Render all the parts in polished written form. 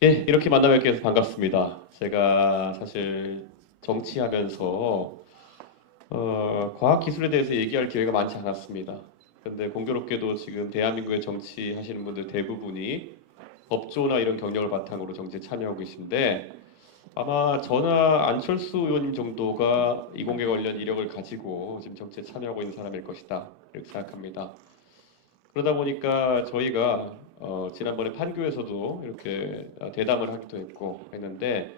예, 이렇게 만나 뵙게 돼서 반갑습니다. 제가 사실 정치하면서 과학기술에 대해서 얘기할 기회가 많지 않았습니다. 근데 공교롭게도 지금 대한민국의 정치하시는 분들 대부분이 법조나 이런 경력을 바탕으로 정치에 참여하고 계신데 아마 저나 안철수 의원님 정도가 이공계 관련 이력을 가지고 지금 정치에 참여하고 있는 사람일 것이다 이렇게 생각합니다. 그러다 보니까 저희가 지난번에 판교에서도 이렇게 대담을 하기도 했고 했는데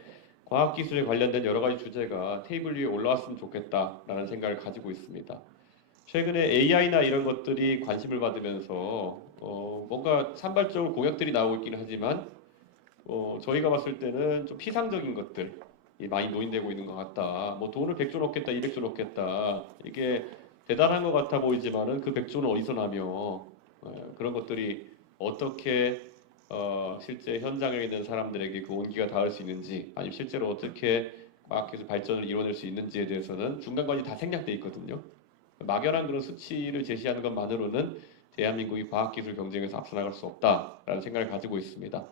과학기술에 관련된 여러 가지 주제가 테이블 위에 올라왔으면 좋겠다라는 생각을 가지고 있습니다. 최근에 AI나 이런 것들이 관심을 받으면서 뭔가 산발적으로 공약들이 나오고 있기는 하지만 저희가 봤을 때는 좀 피상적인 것들이 많이 노인되고 있는 것 같다. 뭐 돈을 100조 넣겠다, 200조 넣겠다. 이게 대단한 것 같아 보이지만은 그 100조는 어디서 나며 그런 것들이 어떻게 실제 현장에 있는 사람들에게 그 온기가 닿을 수 있는지 아니면 실제로 어떻게 과학기술 발전을 이뤄낼 수 있는지에 대해서는 중간까지 다 생략돼 있거든요. 막연한 그런 수치를 제시하는 것만으로는 대한민국이 과학기술 경쟁에서 앞서 나갈 수 없다라는 생각을 가지고 있습니다.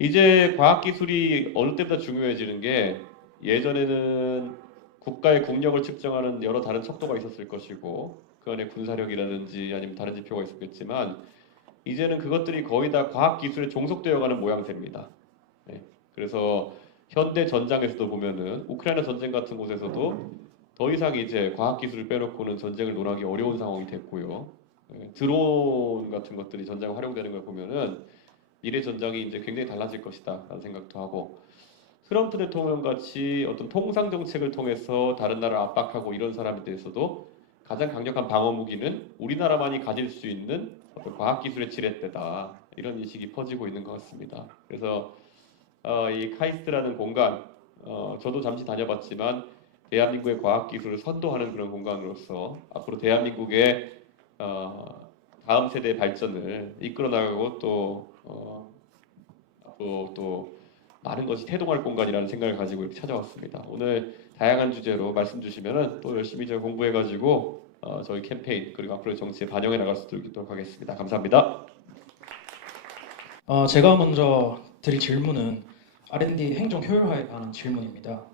이제 과학기술이 어느 때보다 중요해지는 게 예전에는 국가의 국력을 측정하는 여러 다른 척도가 있었을 것이고 그 안에 군사력이라든지 아니면 다른 지표가 있었겠지만 이제는 그것들이 거의 다 과학기술에 종속되어가는 모양새입니다. 네. 그래서 현대 전장에서도 보면은 우크라이나 전쟁 같은 곳에서도 더 이상 이제 과학기술을 빼놓고는 전쟁을 논하기 어려운 상황이 됐고요. 드론 같은 것들이 전장에 활용되는 걸 보면은 미래 전장이 이제 굉장히 달라질 것이다라는 생각도 하고 트럼프 대통령 같이 어떤 통상 정책을 통해서 다른 나라를 압박하고 이런 사람에 대해서도 가장 강력한 방어 무기는 우리나라만이 가질 수 있는 어떤 과학기술의 지렛대다 이런 인식이 퍼지고 있는 것 같습니다. 그래서 이 카이스트라는 공간 저도 잠시 다녀봤지만 대한민국의 과학기술을 선도하는 그런 공간으로서 앞으로 대한민국의 다음 세대의 발전을 이끌어 나가고 또 많은 것이 태동할 공간이라는 생각을 가지고 이렇게 찾아왔습니다. 오늘 다양한 주제로 말씀 주시면은 또 열심히 제가 공부해가지고 저희 캠페인 그리고 앞으로 정치에 반영해 나갈 수 있도록 하겠습니다. 감사합니다. 제가 먼저 드릴 질문은 R&D 행정 효율화에 관한 질문입니다.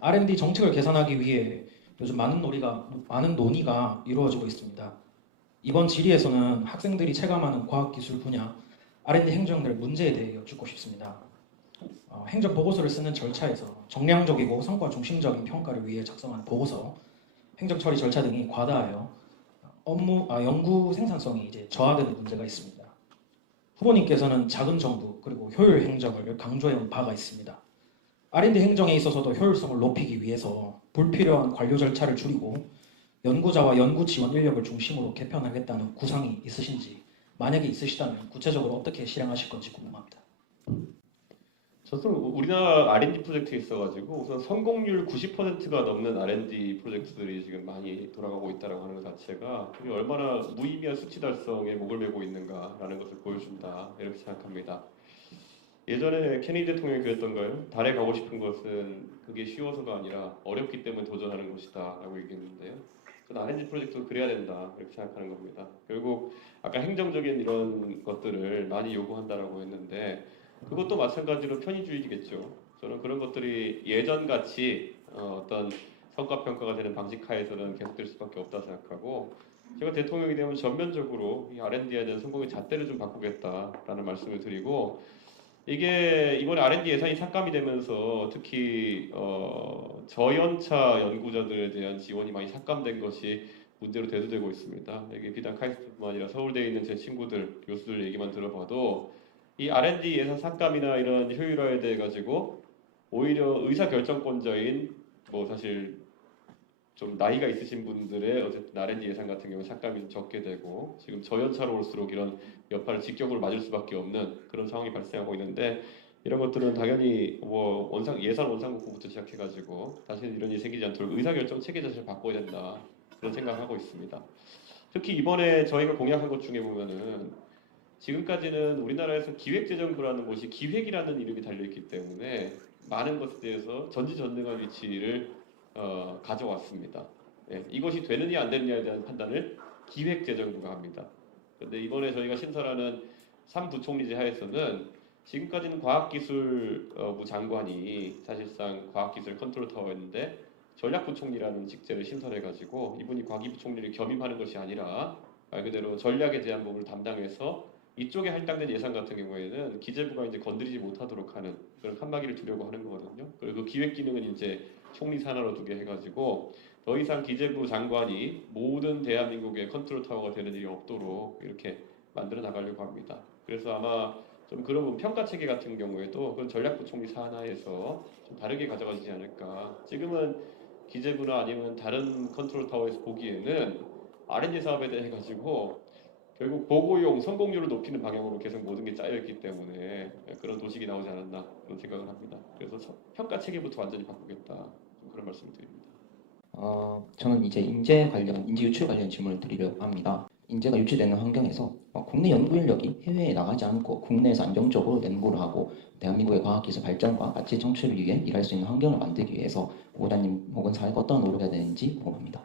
R&D 정책을 개선하기 위해 요즘 많은 논의가 이루어지고 있습니다. 이번 질의에서는 학생들이 체감하는 과학기술 분야 R&D 행정들 문제에 대해 여쭙고 싶습니다. 행정 보고서를 쓰는 절차에서 정량적이고 성과 중심적인 평가를 위해 작성한 보고서, 행정 처리 절차 등이 과다하여 연구 생산성이 이제 저하되는 문제가 있습니다. 후보님께서는 작은 정부 그리고 효율 행정을 강조해온 바가 있습니다. R&D 행정에 있어서도 효율성을 높이기 위해서 불필요한 관료 절차를 줄이고 연구자와 연구 지원 인력을 중심으로 개편하겠다는 구상이 있으신지, 만약에 있으시다면 구체적으로 어떻게 실행하실 건지 궁금합니다. 저도 우리나라 R&D 프로젝트에 있어가지고 우선 성공률 90%가 넘는 R&D 프로젝트들이 지금 많이 돌아가고 있다고 하는 것 자체가 그게 얼마나 무의미한 수치 달성에 목을 메고 있는가라는 것을 보여준다 이렇게 생각합니다. 예전에 케네디 대통령이 그랬던가요? 달에 가고 싶은 것은 그게 쉬워서가 아니라 어렵기 때문에 도전하는 것이다라고 얘기했는데요. 저는 R&D 프로젝트도 그래야 된다 이렇게 생각하는 겁니다. 결국 아까 행정적인 이런 것들을 많이 요구한다라고 했는데 그것도 마찬가지로 편의주의겠죠. 저는 그런 것들이 예전같이 어떤 성과평가가 되는 방식 하에서는 계속될 수밖에 없다 생각하고 제가 대통령이 되면 전면적으로 이 R&D에 대한 성공의 잣대를 좀 바꾸겠다라는 말씀을 드리고 이게 이번에 R&D 예산이 삭감이 되면서 특히 저연차 연구자들에 대한 지원이 많이 삭감된 것이 문제로 대두되고 있습니다. 이게 비단 카이스트뿐만 아니라 서울대에 있는 제 친구들, 교수들 얘기만 들어봐도 이 R&D 예산 삭감이나 이런 효율화에 대해 가지고 오히려 의사 결정권자인 뭐 사실 좀 나이가 있으신 분들의 어쨌든 R&D 예산 같은 경우 삭감이 좀 적게 되고 지금 저연차로 올수록 이런 여파를 직격으로 맞을 수밖에 없는 그런 상황이 발생하고 있는데 이런 것들은 당연히 뭐 예산 원상복구부터 시작해가지고 다시는 이런 일이 생기지 않도록 의사결정 체계 자체를 바꿔야 된다 그런 생각을 하고 있습니다. 특히 이번에 저희가 공약한 것 중에 보면은 지금까지는 우리나라에서 기획재정부라는 곳이 기획이라는 이름이 달려있기 때문에 많은 것에 대해서 전지전능한 위치를 가져왔습니다. 예, 이것이 되느냐 안 되느냐에 대한 판단을 기획재정부가 합니다. 그런데 이번에 저희가 신설하는 3부총리제 하에서는 지금까지는 과학기술부 장관이 사실상 과학기술 컨트롤 타워였는데 전략부총리라는 직제를 신설해가지고 이분이 과기부총리를 겸임하는 것이 아니라 말 그대로 전략에 대한 부분을 담당해서 이쪽에 할당된 예산 같은 경우에는 기재부가 이제 건드리지 못하도록 하는 그런 칸막이를 두려고 하는 거거든요. 그리고 기획 기능은 이제 총리 산하로 두게 해가지고 더 이상 기재부 장관이 모든 대한민국의 컨트롤 타워가 되는 일이 없도록 이렇게 만들어 나가려고 합니다. 그래서 아마 좀 그런 부분 평가 체계 같은 경우에도 그런 전략부총리 산하에서 좀 다르게 가져가지지 않을까. 지금은 기재부나 아니면 다른 컨트롤 타워에서 보기에는 R&D 사업에 대해 가지고 결국 보고용 성공률을 높이는 방향으로 계속 모든 게 짜여 있기 때문에 그런 도식이 나오지 않았나 그런 생각을 합니다. 그래서 평가 체계부터 완전히 바꾸겠다 좀 그런 말씀을 드립니다. 저는 이제 인재 유출 관련 질문을 드리려고 합니다. 인재가 유치되는 환경에서 국내 연구 인력이 해외에 나가지 않고 국내에서 안정적으로 연구를 하고 대한민국의 과학기술 발전과 가치 창출을 위해 일할 수 있는 환경을 만들기 위해서 보고자님 혹은 사회가 어떤 노력을 해야 되는지 궁금합니다.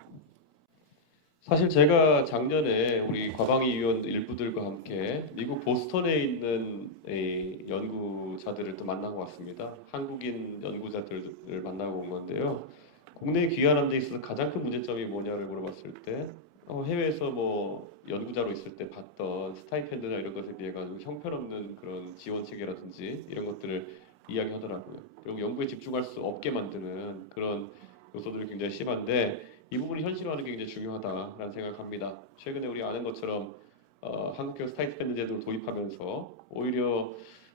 사실 제가 작년에 우리 과방위 위원 일부들과 함께 미국 보스턴에 있는 이 연구자들을 또 만나고 왔습니다. 한국인 연구자들을 만나고 온 건데요. 국내에 귀환하는 데 있어서 가장 큰 문제점이 뭐냐를 물어봤을 때 해외에서 뭐 연구자로 있을 때 봤던 스타이펜드나 이런 것에 비해 가지고 형편없는 그런 지원 체계라든지 이런 것들을 이야기하더라고요. 그리고 연구에 집중할 수 없게 만드는 그런 요소들이 굉장히 심한데 이 부분을 현실화하는 게 굉장히 중요하다라는 생각을 합니다. 최근에 우리 아는 것처럼 한국형 스타이펜드 제도를 도입하면서 오히려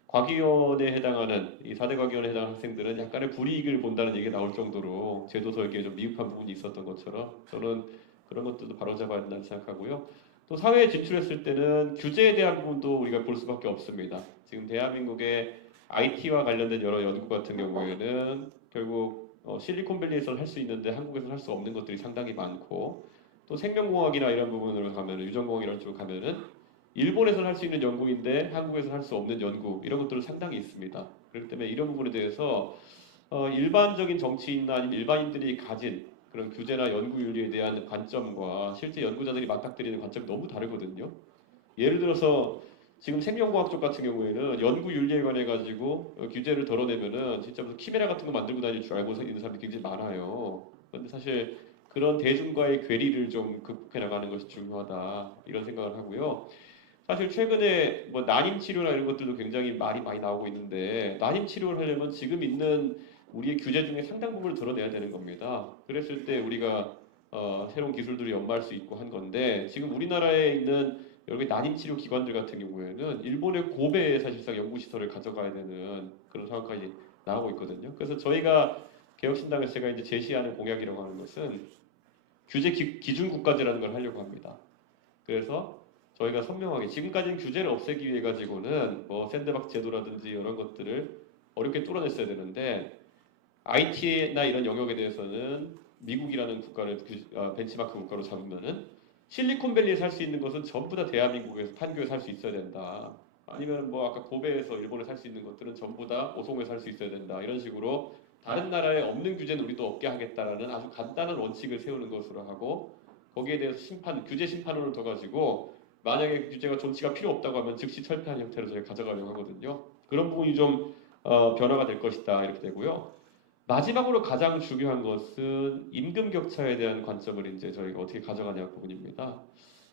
과기원에 해당하는 이 4대 과기원에 해당하는 학생들은 약간의 불이익을 본다는 얘기가 나올 정도로 제도 설계에 좀 미흡한 부분이 있었던 것처럼 저는 그런 것들도 바로잡아야 된다고 생각하고요. 또 사회에 진출했을 때는 규제에 대한 부분도 우리가 볼 수밖에 없습니다. 지금 대한민국의 IT와 관련된 여러 연구 같은 경우에는 결국 실리콘밸리에서 할 수 있는데 한국에서 할 수 없는 것들이 상당히 많고 또 생명공학이나 이런 부분으로 가면은 유전공학 이런 쪽으로 가면은 일본에서 할 수 있는 연구인데 한국에서 할 수 없는 연구 이런 것들은 상당히 있습니다. 그렇기 때문에 이런 부분에 대해서 일반적인 정치인이나 아니면 일반인들이 가진 그런 규제나 연구 윤리에 대한 관점과 실제 연구자들이 맞닥뜨리는 관점이 너무 다르거든요. 예를 들어서 지금 생명과학 쪽 같은 경우에는 연구 윤리에 관해 가지고 규제를 덜어내면은 진짜 무슨 키메라 같은 거 만들고 다닐 줄 알고 있는 사람들이 굉장히 많아요. 그런데 사실 그런 대중과의 괴리를 좀 극복해 나가는 것이 중요하다 이런 생각을 하고요. 사실 최근에 뭐 난임 치료나 이런 것들도 굉장히 말이 많이 나오고 있는데 난임 치료를 하려면 지금 있는 우리의 규제 중에 상당 부분을 드러내야 되는 겁니다. 그랬을 때 우리가 새로운 기술들을 연마할 수 있고 한 건데 지금 우리나라에 있는 여러 개 난임 치료 기관들 같은 경우에는 일본의 고베에 사실상 연구 시설을 가져가야 되는 그런 상황까지 나오고 있거든요. 그래서 저희가 개혁신당에서 제가 이제 제시하는 공약이라고 하는 것은 규제 기준 국가제라는 걸 하려고 합니다. 그래서 저희가 선명하게 지금까지는 규제를 없애기 위해 가지고는 뭐 샌드박스 제도라든지 이런 것들을 어렵게 뚫어냈어야 되는데 IT나 이런 영역에 대해서는 미국이라는 국가를 벤치마크 국가로 잡으면은 실리콘밸리에서 할 수 있는 것은 전부 다 대한민국에서 판교에서 할 수 있어야 된다. 아니면 뭐 아까 고베에서 일본에서 할 수 있는 것들은 전부 다 오송에서 할 수 있어야 된다. 이런 식으로 다른 나라에 없는 규제는 우리도 없게 하겠다라는 아주 간단한 원칙을 세우는 것으로 하고 거기에 대해서 규제 심판원을 둬 가지고 만약에 규제가 존치가 필요 없다고 하면 즉시 철폐하는 형태로 저희가 가져가려고 하거든요. 그런 부분이 좀 변화가 될 것이다 이렇게 되고요. 마지막으로 가장 중요한 것은 임금 격차에 대한 관점을 이제 저희가 어떻게 가져가냐 부분입니다.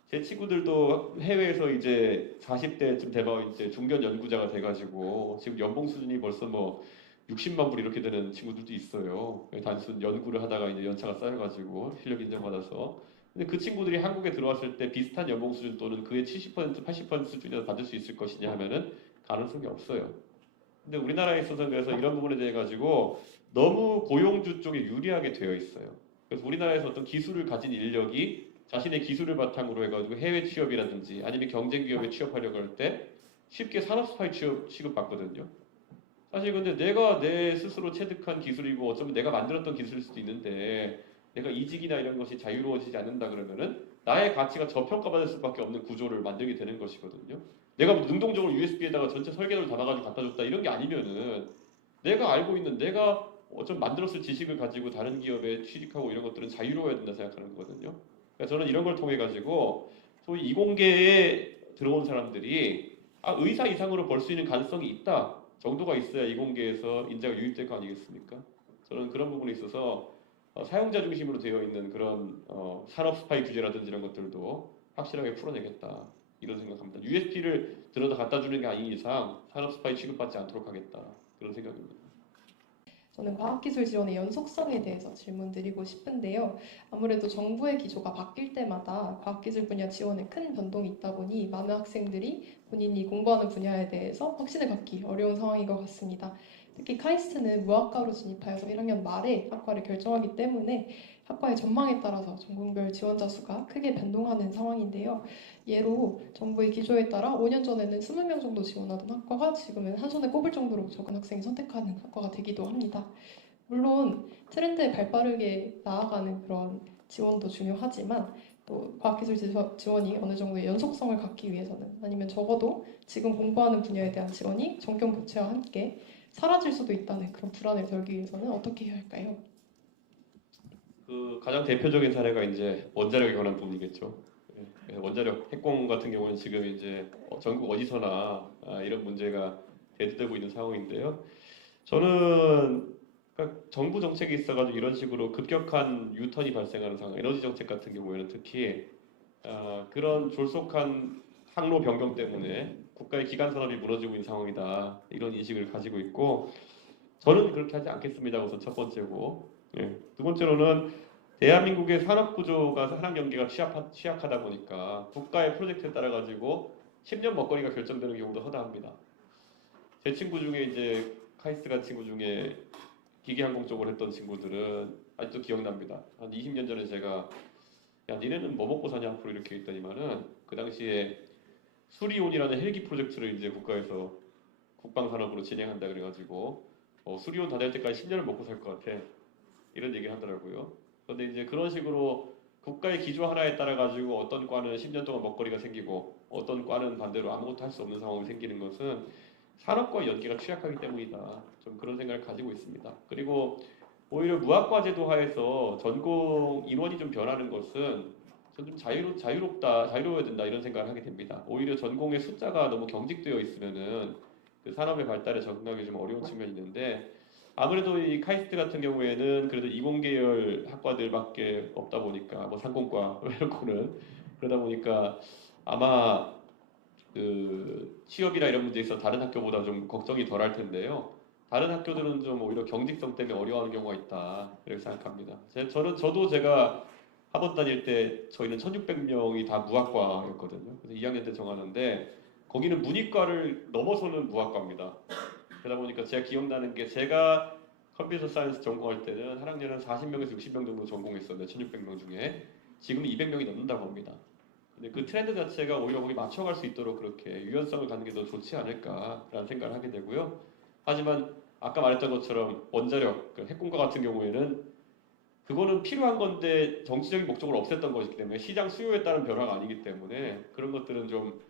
제 친구들도 해외에서 이제 40대쯤 되면 이제 중견 연구자가 돼가지고 지금 연봉 수준이 벌써 뭐 60만 불 이렇게 되는 친구들도 있어요. 단순 연구를 하다가 이제 연차가 쌓여가지고 실력 인정받아서. 근데 그 친구들이 한국에 들어왔을 때 비슷한 연봉 수준 또는 그의 70% 80% 수준에서 받을 수 있을 것이냐 하면은 가능성이 없어요. 근데 우리나라에 있어서 그래서 이런 부분에 대해 가지고 너무 고용주 쪽에 유리하게 되어 있어요. 그래서 우리나라에서 어떤 기술을 가진 인력이 자신의 기술을 바탕으로 해가지고 해외 취업이라든지 아니면 경쟁 기업에 취업하려고 할 때 쉽게 산업 스파이 취급받거든요. 사실 근데 내가 내 스스로 체득한 기술이고 어쩌면 내가 만들었던 기술일 수도 있는데 내가 이직이나 이런 것이 자유로워지지 않는다 그러면은 나의 가치가 저평가받을 수밖에 없는 구조를 만들게 되는 것이거든요. 내가 뭐 능동적으로 USB에다가 전체 설계도를 담아가지고 갖다 줬다 이런 게 아니면은 내가 알고 있는 내가 어쩜 만들었을 지식을 가지고 다른 기업에 취직하고 이런 것들은 자유로워야 된다 생각하는 거거든요. 그러니까 저는 이런 걸 통해 가지고 소위 이공계에 들어온 사람들이 의사 이상으로 벌 수 있는 가능성이 있다 정도가 있어야 이공계에서 인재가 유입될 거 아니겠습니까? 저는 그런 부분에 있어서 사용자 중심으로 되어 있는 그런 산업 스파이 규제라든지 이런 것들도 확실하게 풀어내겠다 이런 생각합니다. USP를 들어다 갖다 주는 게 아닌 이상 산업 스파이 취급받지 않도록 하겠다 그런 생각입니다. 저는 과학기술 지원의 연속성에 대해서 질문드리고 싶은데요. 아무래도 정부의 기조가 바뀔 때마다 과학기술 분야 지원에 큰 변동이 있다 보니 많은 학생들이 본인이 공부하는 분야에 대해서 확신을 갖기 어려운 상황인 것 같습니다. 특히 카이스트는 무학과로 진입하여서 1학년 말에 학과를 결정하기 때문에 학과의 전망에 따라서 전공별 지원자 수가 크게 변동하는 상황인데요. 예로 정부의 기조에 따라 5년 전에는 20명 정도 지원하던 학과가 지금은 한 손에 꼽을 정도로 적은 학생이 선택하는 학과가 되기도 합니다. 물론 트렌드에 발빠르게 나아가는 그런 지원도 중요하지만 또 과학기술 지원이 어느 정도의 연속성을 갖기 위해서는 아니면 적어도 지금 공부하는 분야에 대한 지원이 정경 교체와 함께 사라질 수도 있다는 그런 불안을 덜기 위해서는 어떻게 해야 할까요? 그 가장 대표적인 사례가 이제 원자력에 관한 부분이겠죠. 원자력 핵공 같은 경우는 지금 이제 전국 어디서나 이런 문제가 대두되고 있는 상황인데요. 저는 그러니까 정부 정책이 있어가지고 이런 식으로 급격한 유턴이 발생하는 상황, 에너지 정책 같은 경우에는 특히 그런 졸속한 항로 변경 때문에 국가의 기간 산업이 무너지고 있는 상황이다 이런 인식을 가지고 있고 저는 그렇게 하지 않겠습니다. 우선 첫 번째고 두 번째로는 대한민국의 산업 구조가 산업 연계가 취약하다 보니까 국가의 프로젝트에 따라 가지고 10년 먹거리가 결정되는 경우도 허다합니다. 제 친구 중에 이제 카이스트 간 친구 중에 기계항공 쪽으로 했던 친구들은 아직도 기억납니다. 한 20년 전에 제가 야 니네는 뭐 먹고 사냐 앞으로 이렇게 했더니만은 그 당시에 수리온이라는 헬기 프로젝트를 이제 국가에서 국방산업으로 진행한다 그래가지고 수리온 다 될 때까지 10년을 먹고 살 것 같아 이런 얘기를 하더라고요. 그런데 이제 그런 식으로 국가의 기조 하나에 따라 가지고 어떤 과는 10년 동안 먹거리가 생기고 어떤 과는 반대로 아무것도 할 수 없는 상황이 생기는 것은 산업과 연계가 취약하기 때문이다. 좀 그런 생각을 가지고 있습니다. 그리고 오히려 무학과 제도 하에서 전공 인원이 좀 변하는 것은 좀 자유로워야 된다 이런 생각을 하게 됩니다. 오히려 전공의 숫자가 너무 경직되어 있으면은 그 산업의 발달에 적응하기 좀 어려운 측면이 있는데 아무래도 이 카이스트 같은 경우에는 그래도 이공계열 학과들밖에 없다 보니까 뭐 상공과 이런 거는 그러다 보니까 아마 그 취업이나 이런 문제에 있어 다른 학교보다 좀 걱정이 덜 할 텐데요. 다른 학교들은 좀 오히려 경직성 때문에 어려워하는 경우가 있다 이렇게 생각합니다. 저도 제가 학원 다닐 때 저희는 1,600명이 다 무학과였거든요. 그래서 2학년 때 정하는데 거기는 문이과를 넘어서는 무학과입니다. 그러다 보니까 제가 기억나는 게 제가 컴퓨터 사이언스 전공할 때는 한 학년은 40명에서 60명 정도 전공했었는데 1,600명 중에 지금 200명이 넘는다고 합니다. 근데 그 트렌드 자체가 오히려 거기 맞춰갈 수 있도록 그렇게 유연성을 갖는 게 더 좋지 않을까라는 생각을 하게 되고요. 하지만 아까 말했던 것처럼 원자력, 그 핵공과 같은 경우에는 그거는 필요한 건데 정치적인 목적을 없앴던 것이기 때문에 시장 수요에 따른 변화가 아니기 때문에 그런 것들은 좀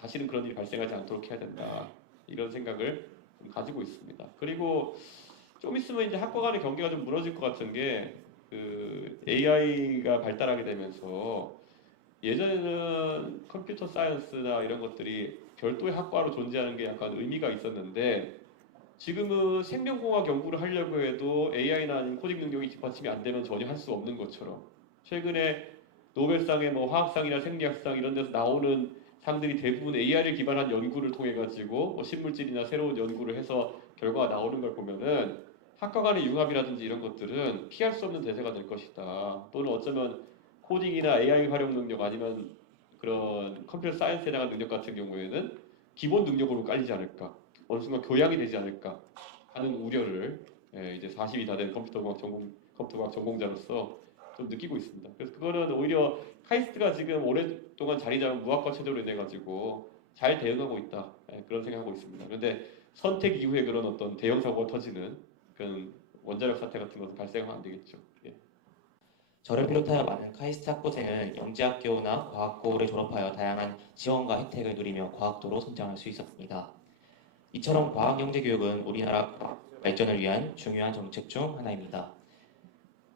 다시는 그런 일이 발생하지 않도록 해야 된다 이런 생각을 좀 가지고 있습니다. 그리고 좀 있으면 이제 학과 간의 경계가 좀 무너질 것 같은 게 그 AI가 발달하게 되면서 예전에는 컴퓨터 사이언스나 이런 것들이 별도의 학과로 존재하는 게 약간 의미가 있었는데 지금은 생명공학 연구를 하려고 해도 AI나 아니면 코딩 능력이 뒷받침이 안 되면 전혀 할 수 없는 것처럼 최근에 노벨상의 뭐 화학상이나 생리학상 이런 데서 나오는 상들이 대부분 AI를 기반한 연구를 통해 가지고 뭐 신물질이나 새로운 연구를 해서 결과가 나오는 걸 보면은 학과 간의 융합이라든지 이런 것들은 피할 수 없는 대세가 될 것이다. 또는 어쩌면 코딩이나 AI 활용 능력 아니면 그런 컴퓨터 사이언스에 대한 능력 같은 경우에는 기본 능력으로 깔리지 않을까. 어느 순간 교양이 되지 않을까 하는 우려를 이제 40이 다 된 컴퓨터과학 전공자로서 좀 느끼고 있습니다. 그래서 그거는 오히려 카이스트가 지금 오랫동안 자리 잡은 무학과 체제로 인해 가지고 잘 대응하고 있다 그런 생각하고 있습니다. 그런데 선택 이후에 그런 어떤 대형 사고가 터지는 그런 원자력 사태 같은 것은 발생하면 안 되겠죠. 예. 저를 비롯하여 많은 카이스트 학부생은 영재학교나 과학고를 졸업하여 다양한 지원과 혜택을 누리며 과학도로 성장할 수 있었습니다. 이처럼 과학영재교육은 우리나라 과학 발전을 위한 중요한 정책 중 하나입니다.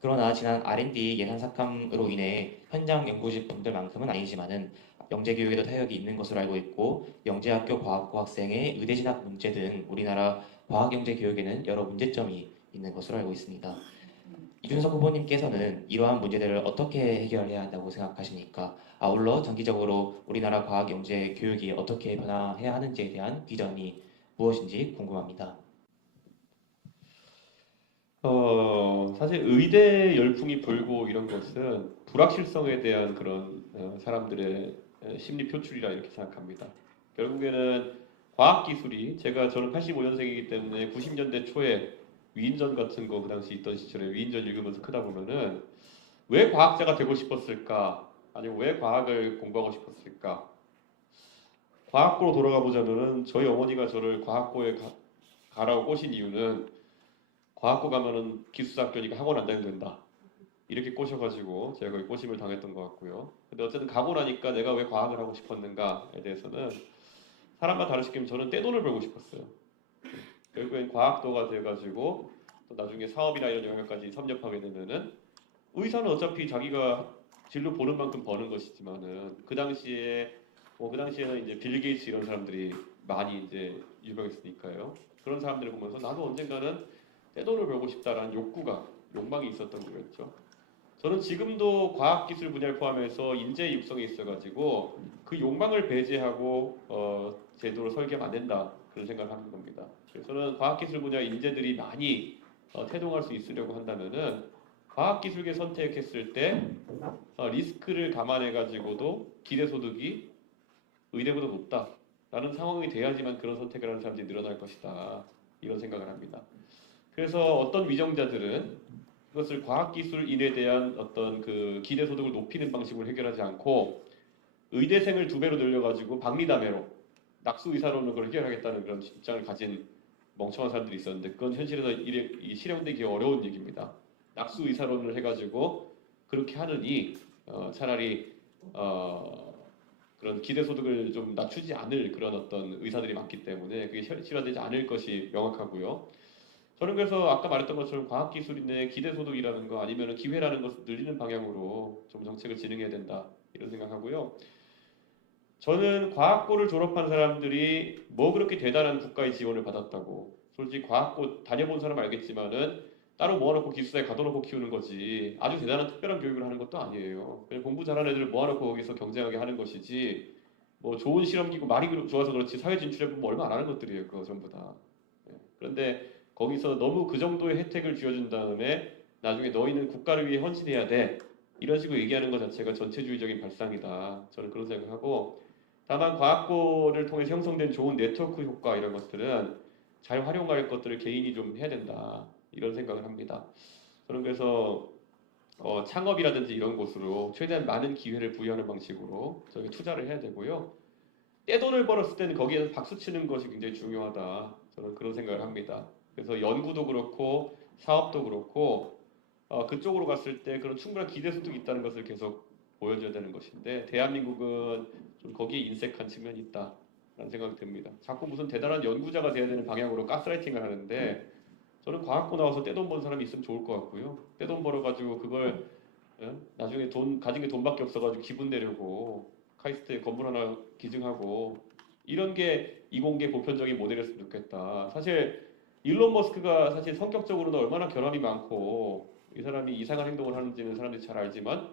그러나 지난 R&D 예산 삭감으로 인해 현장 연구직 분들만큼은 아니지만은 영재 교육에도 타격이 있는 것으로 알고 있고 영재학교 과학고 학생의 의대 진학 문제 등 우리나라 과학 영재 교육에는 여러 문제점이 있는 것으로 알고 있습니다. 이준석 후보님께서는 이러한 문제들을 어떻게 해결해야 한다고 생각하십니까? 아울러 장기적으로 우리나라 과학 영재 교육이 어떻게 변화해야 하는지에 대한 비전이 무엇인지 궁금합니다. 사실 의대 열풍이 불고 이런 것은 불확실성에 대한 그런 사람들의 심리 표출이라 이렇게 생각합니다. 결국에는 과학기술이 저는 85년생이기 때문에 90년대 초에 위인전 같은 거 그 당시 있던 시절에 위인전 읽으면서 크다 보면은 왜 과학자가 되고 싶었을까? 아니면 왜 과학을 공부하고 싶었을까? 과학고로 돌아가 보자면은 저희 어머니가 저를 과학고에 가라고 꼬신 이유는 과학고 가면은 기숙사학교니까 학원 안 다녀도 된다. 이렇게 꼬셔가지고 제가 거의 꼬심을 당했던 것 같고요. 근데 어쨌든 가고 나니까 내가 왜 과학을 하고 싶었는가에 대해서는 사람마다 다르시겠지만 저는 떼돈을 벌고 싶었어요. 결국엔 과학도가 돼가지고 또 나중에 사업이나 이런 영역까지 섭렵하게 되면은 의사는 어차피 자기가 진로 보는 만큼 버는 것이지만은 그 당시에는 이제 빌 게이츠 이런 사람들이 많이 이제 유명했으니까요. 그런 사람들을 보면서 나도 언젠가는 떼돈을 벌고 싶다라는 욕망이 있었던 거겠죠. 저는 지금도 과학기술 분야를 포함해서 인재 육성에 있어가지고 그 욕망을 배제하고 제도를 설계하면 안 된다 그런 생각을 하는 겁니다. 그래서 저는 과학기술 분야 인재들이 많이 태동할 수 있으려고 한다면은 과학기술계 선택했을 때 리스크를 감안해가지고도 기대소득이 의대보다 높다라는 상황이 돼야지만 그런 선택을 하는 사람들이 늘어날 것이다 이런 생각을 합니다. 그래서 어떤 위정자들은 그것을 과학기술인에 대한 어떤 그 기대소득을 높이는 방식으로 해결하지 않고 의대생을 2배로 늘려가지고 박리담회로 낙수의사론으로 그걸 해결하겠다는 그런 입장을 가진 멍청한 사람들이 있었는데 그건 현실에서 실현되기 어려운 얘기입니다. 낙수의사론을 해가지고 그렇게 하느니 차라리 그런 기대소득을 좀 낮추지 않을 그런 어떤 의사들이 많기 때문에 그게 실현되지 않을 것이 명확하고요. 저는 그래서 아까 말했던 것처럼 과학기술인의 기대소득이라는 거 아니면 기회라는 것을 늘리는 방향으로 좀 정책을 진행해야 된다 이런 생각하고요. 저는 과학고를 졸업한 사람들이 뭐 그렇게 대단한 국가의 지원을 받았다고 솔직히 과학고 다녀본 사람 알겠지만은 따로 모아놓고 기숙사에 가둬놓고 키우는 거지 아주 대단한 특별한 교육을 하는 것도 아니에요. 그냥 공부 잘하는 애들을 모아놓고 거기서 경쟁하게 하는 것이지 뭐 좋은 실험기구 말이 좋아서 그렇지 사회 진출해보면 얼마 안 하는 것들이에요. 그거 전부 다. 그런데 거기서 너무 그 정도의 혜택을 쥐어준 다음에 나중에 너희는 국가를 위해 헌신해야 돼. 이런 식으로 얘기하는 것 자체가 전체주의적인 발상이다. 저는 그런 생각하고 다만 과학고를 통해서 형성된 좋은 네트워크 효과 이런 것들은 잘 활용할 것들을 개인이 좀 해야 된다. 이런 생각을 합니다. 저는 그래서 창업이라든지 이런 곳으로 최대한 많은 기회를 부여하는 방식으로 저희 투자를 해야 되고요. 떼돈을 벌었을 때는 거기에서 박수 치는 것이 굉장히 중요하다. 저는 그런 생각을 합니다. 그래서 연구도 그렇고 사업도 그렇고 그쪽으로 갔을 때 그런 충분한 기대소득이 있다는 것을 계속 보여줘야 되는 것인데 대한민국은 좀 거기에 인색한 측면이 있다라는 생각이 듭니다. 자꾸 무슨 대단한 연구자가 돼야 되는 방향으로 가스라이팅을 하는데 저는 과학고 나와서 떼돈 번 사람이 있으면 좋을 것 같고요. 떼돈 벌어가지고 그걸 나중에 가진 게 돈밖에 없어가지고 기분 내려고 카이스트에 건물 하나 기증하고 이런 게 이공계 보편적인 모델이었으면 좋겠다. 사실 일론 머스크가 사실 성격적으로는 얼마나 결함이 많고 이 사람이 이상한 행동을 하는지는 사람들이 잘 알지만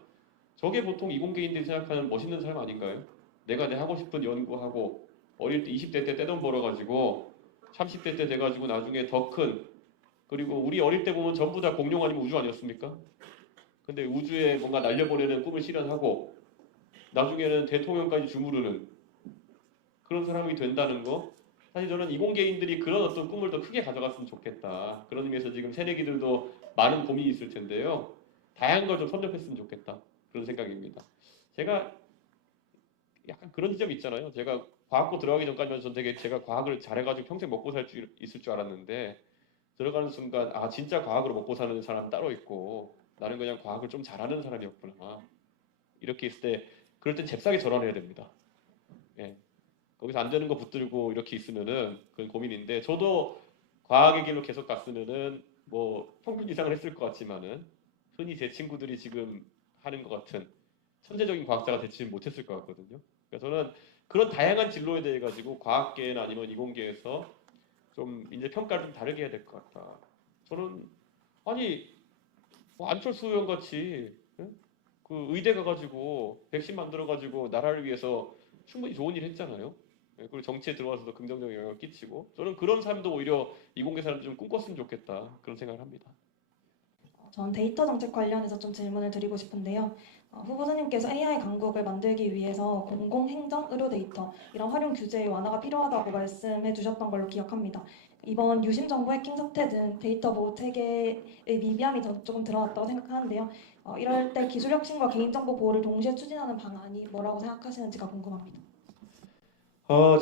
저게 보통 이공계인들이 생각하는 멋있는 삶 아닌가요? 내가 내 하고 싶은 연구하고 어릴 때 20대 때 떼돈 벌어가지고 30대 때 돼가지고 나중에 더 큰 그리고 우리 어릴 때 보면 전부 다 공룡 아니면 우주 아니었습니까? 근데 우주에 뭔가 날려보내는 꿈을 실현하고 나중에는 대통령까지 주무르는 그런 사람이 된다는 거 사실 저는 이공계인들이 그런 어떤 꿈을 더 크게 가져갔으면 좋겠다. 그런 의미에서 지금 새내기들도 많은 고민이 있을 텐데요. 다양한 걸 좀 섭렵했으면 좋겠다. 그런 생각입니다. 제가 약간 그런 지점이 있잖아요. 제가 과학고 들어가기 전까지만 전 되게 제가 과학을 잘해가지고 평생 먹고 있을 줄 알았는데 들어가는 순간 아 진짜 과학으로 먹고 사는 사람 따로 있고 나는 그냥 과학을 좀 잘하는 사람이었구나. 이렇게 있을 때 그럴 땐 잽싸게 전환해야 됩니다. 예. 거기서 안 되는 거 붙들고 이렇게 있으면은 그건 고민인데 저도 과학의 길로 계속 갔으면은 뭐 평균 이상을 했을 것 같지만은 흔히 제 친구들이 지금 하는 것 같은 천재적인 과학자가 되지 못했을 것 같거든요. 그러니까 저는 그런 다양한 진로에 대해 가지고 과학계나 아니면 이공계에서 좀 이제 평가를 좀 다르게 해야 될 것 같다. 저는 아니 뭐 안철수 의원 같이 응? 그 의대 가가지고 백신 만들어가지고 나라를 위해서 충분히 좋은 일 했잖아요. 예, 그리고 정치에 들어와서도 긍정적인 영향을 끼치고 저는 그런 삶도 오히려 이공계 사람들 좀 꿈꿨으면 좋겠다 그런 생각을 합니다. 전 데이터 정책 관련해서 좀 질문을 드리고 싶은데요. 후보자님께서 AI 강국을 만들기 위해서 공공, 행정, 의료 데이터 이런 활용 규제의 완화가 필요하다고 말씀해 주셨던 걸로 기억합니다. 이번 유심 정보 해킹 사태 등 데이터 보호 체계의 미비함이 조금 드러났다고 생각하는데요. 이럴 때 기술 혁신과 개인정보 보호를 동시에 추진하는 방안이 뭐라고 생각하시는지가 궁금합니다.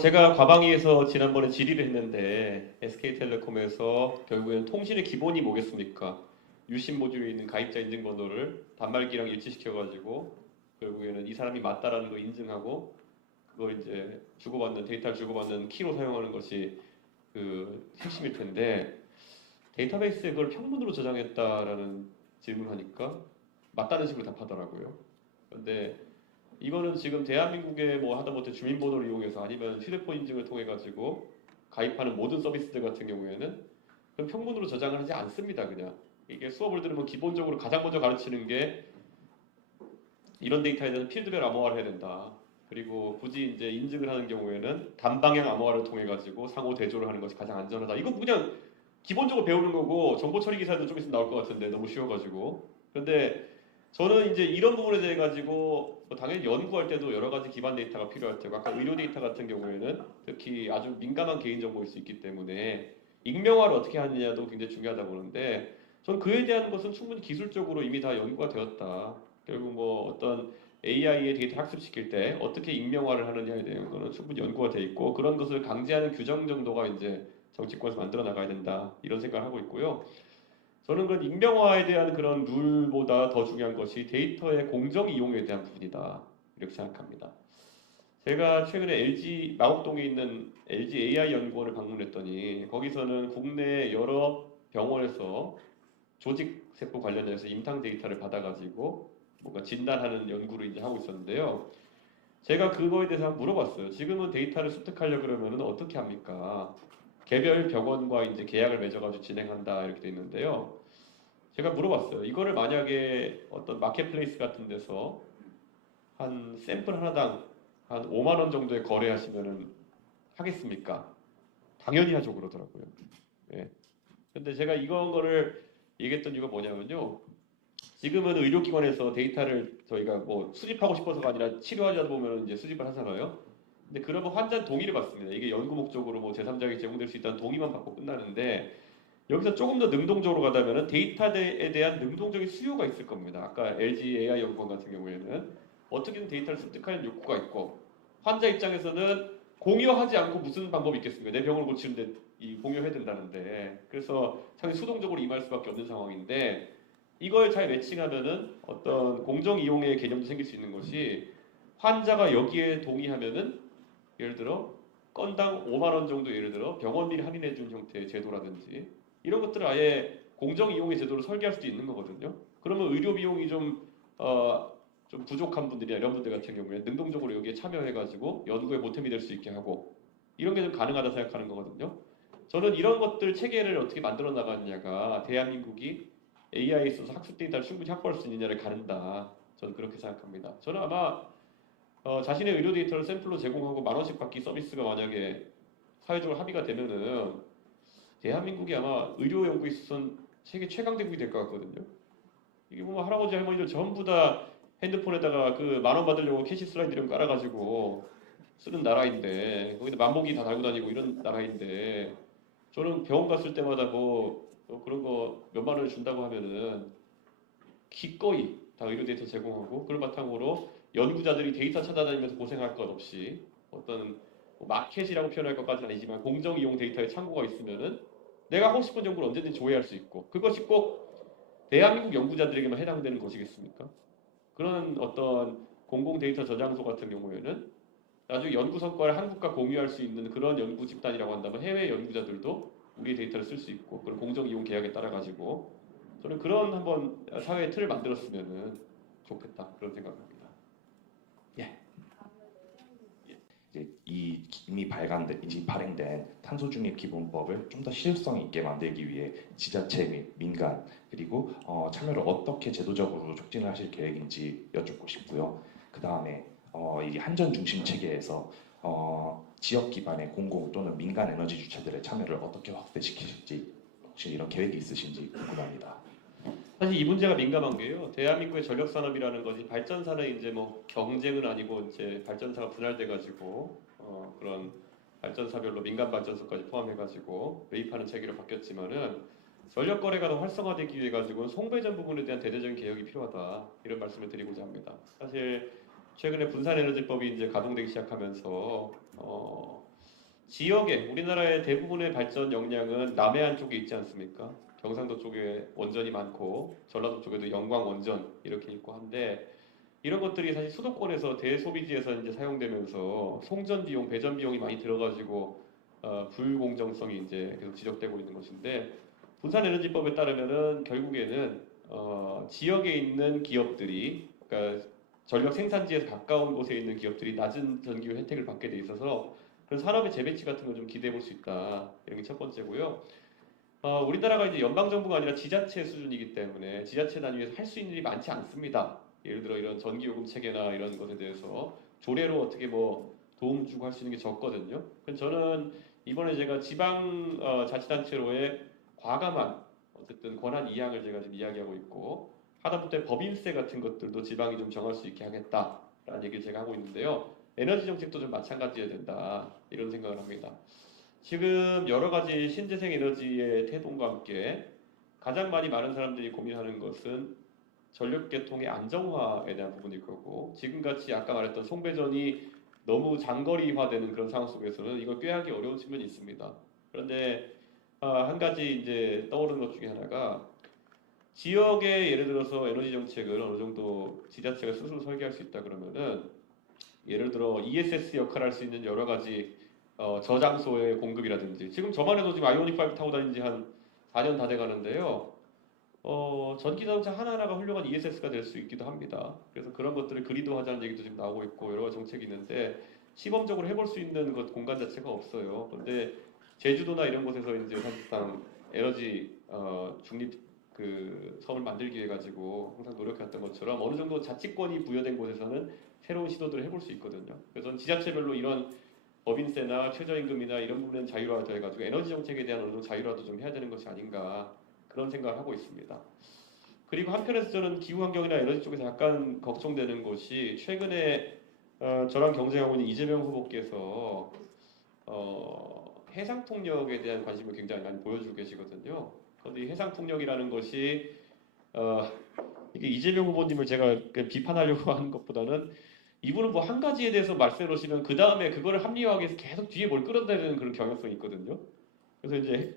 제가 과방위에서 지난번에 질의를 했는데 SK텔레콤에서 결국에는 통신의 기본이 뭐겠습니까? 유심 모듈에 있는 가입자 인증번호를 단말기랑 일치시켜가지고 결국에는 이 사람이 맞다라는 걸 인증하고 그걸 이제 주고받는 데이터를 주고받는 키로 사용하는 것이 그 핵심일 텐데 데이터베이스에 그걸 평문으로 저장했다라는 질문하니까 맞다는 식으로 답하더라고요. 그런데 이거는 지금 대한민국의 뭐 하다못해 주민번호를 이용해서 아니면 휴대폰 인증을 통해 가지고 가입하는 모든 서비스들 같은 경우에는 그럼 평문으로 저장을 하지 않습니다. 그냥 이게 수업을 들으면 기본적으로 가장 먼저 가르치는 게 이런 데이터에 대한 필드별 암호화를 해야 된다. 그리고 굳이 이제 인증을 하는 경우에는 단방향 암호화를 통해 가지고 상호 대조를 하는 것이 가장 안전하다. 이거 그냥 기본적으로 배우는 거고 정보 처리 기사도 좀 있으면 나올 것 같은데 너무 쉬워가지고. 그런데 저는 이제 이런 부분에 대해 가지고 뭐 당연히 연구할 때도 여러 가지 기반 데이터가 필요할 테고 아까 의료 데이터 같은 경우에는 특히 아주 민감한 개인 정보일 수 있기 때문에 익명화를 어떻게 하느냐도 굉장히 중요하다고 보는데 저는 그에 대한 것은 충분히 기술적으로 이미 다 연구가 되었다. 결국 뭐 어떤 AI의 데이터 학습시킬 때 어떻게 익명화를 하느냐에 대한 거는 충분히 연구가 돼 있고 그런 것을 강제하는 규정 정도가 이제 정치권에서 만들어 나가야 된다 이런 생각을 하고 있고요. 저는 그 익명화에 대한 그런 룰보다 더 중요한 것이 데이터의 공정 이용에 대한 부분이다 이렇게 생각합니다. 제가 최근에 LG 마곡동에 있는 LG AI 연구원을 방문했더니 거기서는 국내 여러 병원에서 조직 세포 관련해서 임상 데이터를 받아가지고 뭔가 진단하는 연구를 이제 하고 있었는데요. 제가 그거에 대해서 한번 물어봤어요. 지금은 데이터를 습득하려 그러면은 어떻게 합니까? 개별 병원과 이제 계약을 맺어가지고 진행한다 이렇게 돼 있는데요. 제가 물어봤어요. 이거를 만약에 어떤 마켓플레이스 같은 데서 한 샘플 하나당 한 5만 원 정도에 거래하시면은 하겠습니까? 당연히 하죠 그러더라고요. 예. 근데 제가 이런 거를 얘기했던 이유가 뭐냐면요. 지금은 의료기관에서 데이터를 저희가 뭐 수집하고 싶어서가 아니라 치료하다 보면 이제 수집을 하잖아요. 근데 그러면 환자 동의를 받습니다. 이게 연구 목적으로 뭐 제3자에게 제공될 수 있다는 동의만 받고 끝나는데 여기서 조금 더 능동적으로 가다면은 데이터에 대한 능동적인 수요가 있을 겁니다. 아까 LG AI 연구원 같은 경우에는 어떻게든 데이터를 습득하는 욕구가 있고 환자 입장에서는 공유하지 않고 무슨 방법이 있겠습니까? 내 병을 고치는데 이 공유해야 된다는데 그래서 상당히 수동적으로 임할 수밖에 없는 상황인데 이걸 잘 매칭하면은 어떤 공정 이용의 개념도 생길 수 있는 것이 환자가 여기에 동의하면은 예를 들어 건당 5만 원 정도 예를 들어 병원비를 할인해 준 형태의 제도라든지 이런 것들을 아예 공정 이용의 제도를 설계할 수도 있는 거거든요. 그러면 의료 비용이 좀 부족한 분들이나 이런 분들 같은 경우에 능동적으로 여기에 참여해가지고 연구에 보탬이 될 수 있게 하고 이런 게 좀 가능하다 생각하는 거거든요. 저는 이런 것들 체계를 어떻게 만들어 나가느냐가 대한민국이 AI에 있어서 학습 데이터를 충분히 확보할 수 있느냐를 가른다. 저는 그렇게 생각합니다. 저는 아마 자신의 의료 데이터를 샘플로 제공하고 10,000원씩 받기 서비스가 만약에 사회적으로 합의가 되면은 대한민국이 아마 의료 연구에 있어서는 세계 최강 대국이 될 것 같거든요. 이게 보면 할아버지 할머니들 전부 다 핸드폰에다가 그 10,000원 받으려고 캐시 슬라이드 이런 거 깔아가지고 쓰는 나라인데 거기다 만보기 다 달고 다니고 이런 나라인데 저는 병원 갔을 때마다 뭐 그런 거 몇만 원을 준다고 하면은 기꺼이 다 의료 데이터 제공하고 그걸 바탕으로 연구자들이 데이터 찾아다니면서 고생할 것 없이 어떤 뭐 마켓이라고 표현할 것까지는 아니지만 공정 이용 데이터의 창고가 있으면은 내가 하고 싶은 정보를 언제든지 조회할 수 있고 그것이 꼭 대한민국 연구자들에게만 해당되는 것이겠습니까? 그런 어떤 공공 데이터 저장소 같은 경우에는 나중에 연구 성과를 한국과 공유할 수 있는 그런 연구 집단이라고 한다면 해외 연구자들도 우리의 데이터를 쓸 수 있고 그런 공정 이용 계약에 따라 가지고 저는 그런 한번 사회의 틀을 만들었으면은 좋겠다 그런 생각합니다. 예. 이미 발행된 탄소중립 기본법을 좀 더 실효성 있게 만들기 위해 지자체 및 민간 그리고 참여를 어떻게 제도적으로 촉진하실 계획인지 여쭙고 싶고요. 그 다음에 이 한전 중심 체계에서 지역 기반의 공공 또는 민간 에너지 주체들의 참여를 어떻게 확대시키실지 혹시 이런 계획이 있으신지 궁금합니다. 사실 이 문제가 민감한 게요. 대한민국의 전력 산업이라는 것이 발전사는 이제 뭐 경쟁은 아니고 이제 발전사가 분할돼 가지고 그런 발전사별로 민간 발전소까지 포함해 가지고 매입하는 체계로 바뀌었지만은 전력 거래가 더 활성화되기 위해 가지고 송배전 부분에 대한 대대적인 개혁이 필요하다 이런 말씀을 드리고자 합니다. 사실 최근에 분산에너지법이 이제 가동되기 시작하면서 지역에 우리나라의 대부분의 발전 역량은 남해안 쪽에 있지 않습니까? 경상도 쪽에 원전이 많고 전라도 쪽에도 영광 원전 이렇게 있고 한데 이런 것들이 사실 수도권에서 대소비지에서 이제 사용되면서 송전 비용, 배전 비용이 많이 들어가지고 불공정성이 이제 계속 지적되고 있는 것인데 분산에너지법에 따르면은 결국에는 지역에 있는 기업들이 그러니까 전력 생산지에서 가까운 곳에 있는 기업들이 낮은 전기료 혜택을 받게 돼 있어서 그런 산업의 재배치 같은 걸 좀 기대해 볼 수 있다. 이런 게 첫 번째고요. 우리나라가 이제 연방 정부가 아니라 지자체 수준이기 때문에 지자체 단위에서 할 수 있는 일이 많지 않습니다. 예를 들어 이런 전기요금 체계나 이런 것에 대해서 조례로 어떻게 뭐 도움 주고 할 수 있는 게 적거든요. 그래서 저는 이번에 제가 지방 자치단체로의 과감한 어쨌든 권한 이양을 제가 지금 이야기하고 있고 하다못해 법인세 같은 것들도 지방이 좀 정할 수 있게 하겠다라는 얘기를 제가 하고 있는데요. 에너지 정책도 좀 마찬가지여야 된다 이런 생각을 합니다. 지금 여러 가지 신재생 에너지의 태동과 함께 가장 많은 사람들이 고민하는 것은 전력계통의 안정화에 대한 부분일 거고 지금같이 아까 말했던 송배전이 너무 장거리화되는 그런 상황 속에서는 이걸 꾀하기 어려운 측면이 있습니다. 그런데 한 가지 이제 떠오르는 것 중에 하나가 지역에 예를 들어서 에너지 정책을 어느 정도 지자체가 스스로 설계할 수 있다 그러면은 예를 들어 ESS 역할을 할 수 있는 여러 가지 저장소의 공급이라든지 지금 저만 해도 지금 아이오닉5 타고 다닌 지 한 4년 다 돼 가는데요. 전기 자동차 하나하나가 훌륭한 ESS가 될 수 있기도 합니다. 그래서 그런 것들을 그리드화하자는 얘기도 지금 나오고 있고 여러 가지 정책이 있는데 시범적으로 해볼 수 있는 것 공간 자체가 없어요. 그런데 제주도나 이런 곳에서 이제 사실상 에너지 중립 그 섬을 만들기 위해 가지고 항상 노력했던 것처럼 어느 정도 자치권이 부여된 곳에서는 새로운 시도들을 해볼 수 있거든요. 그래서 저는 지자체별로 이런 법인세나 최저임금이나 이런 부분은 자유화가 해가지고 에너지 정책에 대한 어느 정도 자유화도 좀 해야 되는 것이 아닌가 그런 생각을 하고 있습니다. 그리고 한편에서 저는 기후환경이나 에너지 쪽에서 약간 걱정되는 것이 최근에 저랑 경쟁하고 있는 이재명 후보께서 해상풍력에 대한 관심을 굉장히 많이 보여주고 계시거든요. 그런데 이 해상풍력이라는 것이 이게 이재명 후보님을 제가 비판하려고 하는 것보다는 이분은 뭐 한 가지에 대해서 말씀해 놓으시면 그 다음에 그거를 합리화하기 위해서 계속 뒤에 뭘 끌어내는 그런 경향성이 있거든요. 그래서 이제